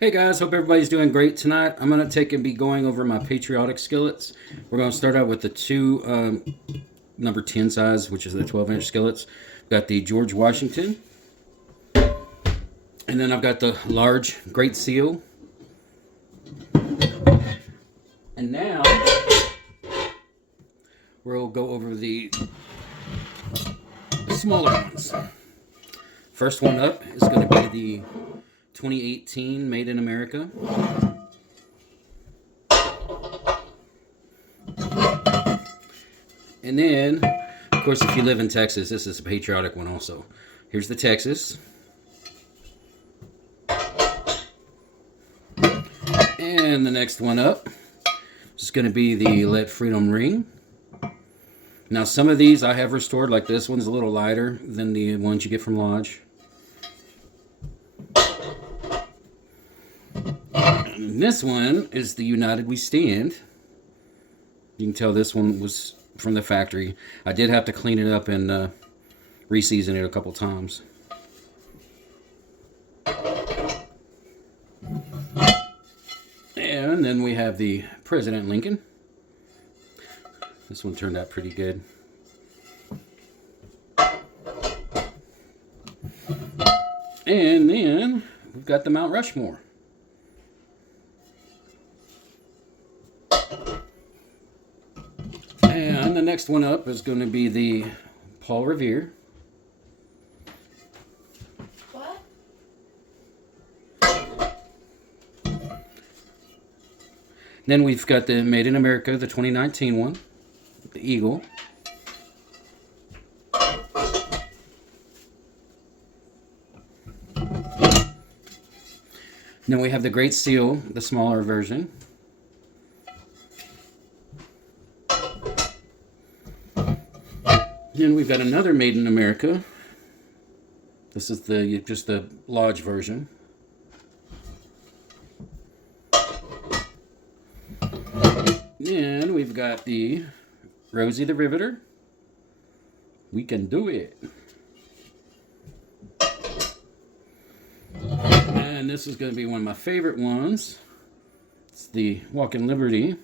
Hey guys, hope everybody's doing great tonight. I'm going to take and be going over my Patriotic Skillets. We're going to start out with the two number 10 size, which is the 12-inch skillets. Got the George Washington. And then I've got the large Great Seal. And now we'll go over the smaller ones. First one up is going to be the 2018 Made in America. And then, of course, if you live in Texas, this is a patriotic one also. Here's the Texas. And the next one up is going to be the Let Freedom Ring. Now, some of these I have restored, like this one's a little lighter than the ones you get from Lodge. And this one is the United We Stand. You can tell this one was from the factory. I did have to clean it up and re-season it a couple times. And then we have the President Lincoln. This one turned out pretty good. And then we've got the Mount Rushmore. And the next one up is going to be the Paul Revere. What? Then we've got the Made in America, the 2019 one, the Eagle. Then we have the Great Seal, the smaller version. Then we've got another Made in America. This is just the Lodge version. Then we've got the Rosie the Riveter. We can do it. And this is going to be one of my favorite ones. It's the Walking Liberty.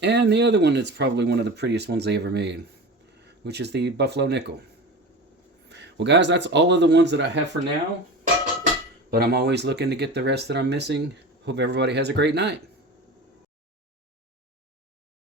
And the other one that's probably one of the prettiest ones they ever made, which is the Buffalo Nickel. Well, guys, that's all of the ones that I have for now. But I'm always looking to get the rest that I'm missing. Hope everybody has a great night.